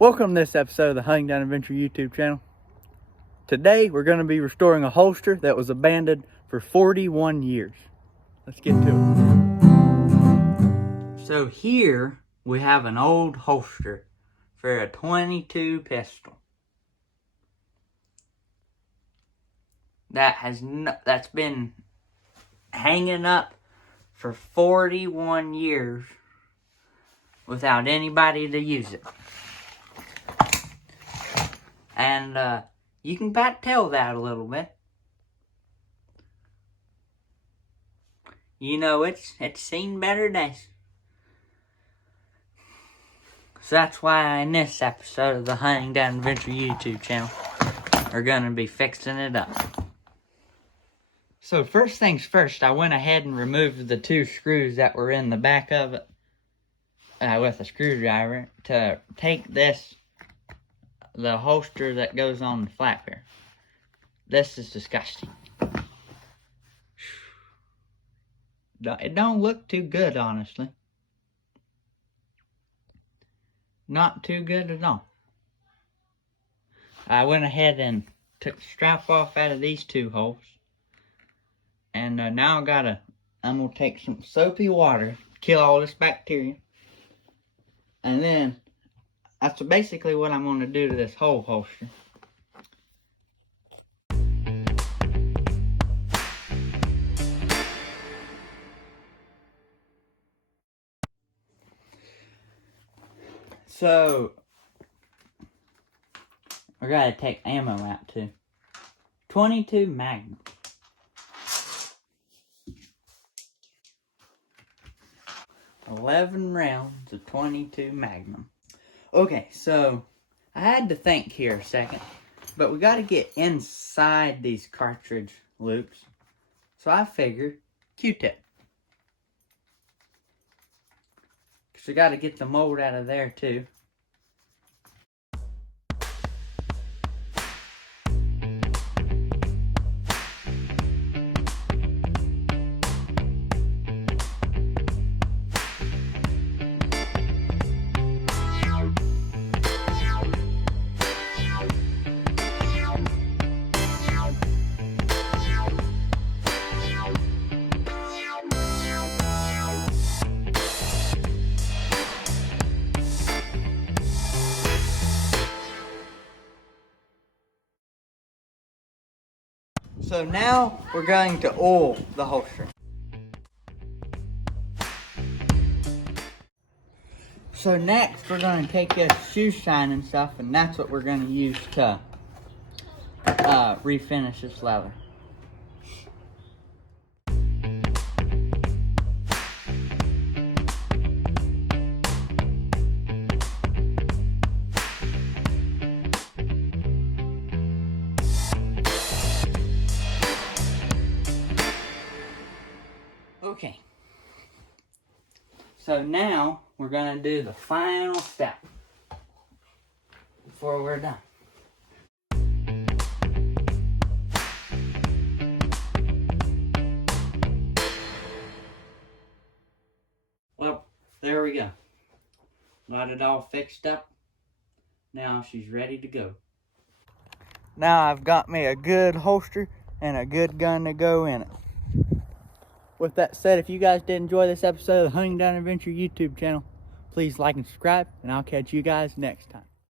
Welcome to this episode of the Hunting Down Adventure YouTube channel. Today we're going to be restoring a holster that was abandoned for 41 years. Let's get to it. So here we have an old holster for a .22 pistol. That's been hanging up for 41 years without anybody to use it. And you can about tell that a little bit. You know, it's seen better days. So that's why in this episode of the Hunting Down Adventure YouTube channel, we're going to be fixing it up. So first things first, I went ahead and removed the 2 screws that were in the back of it with a screwdriver to take the holster that goes on the flap here. This is disgusting. It don't look too good, honestly. Not too good at all. I went ahead and took the strap off out of these 2 holes. And now I'm gonna take some soapy water, kill all this bacteria. And then, that's basically what I'm gonna do to this whole holster. So, we gotta take ammo out too. .22 Magnum. $11 rounds of .22 Magnum. Okay, so I had to think here a second, but we gotta get inside these cartridge loops. So I figured Q-tip. Because we gotta get the mold out of there too. So now we're going to oil the holster. So next we're going to take this shoe shine and stuff, and that's what we're going to use to refinish this leather. Okay, so now we're going to do the final step before we're done. Well, there we go. Got it all fixed up. Now she's ready to go. Now I've got me a good holster and a good gun to go in it. With that said, if you guys did enjoy this episode of the Hunting Down Adventure YouTube channel, please like and subscribe, and I'll catch you guys next time.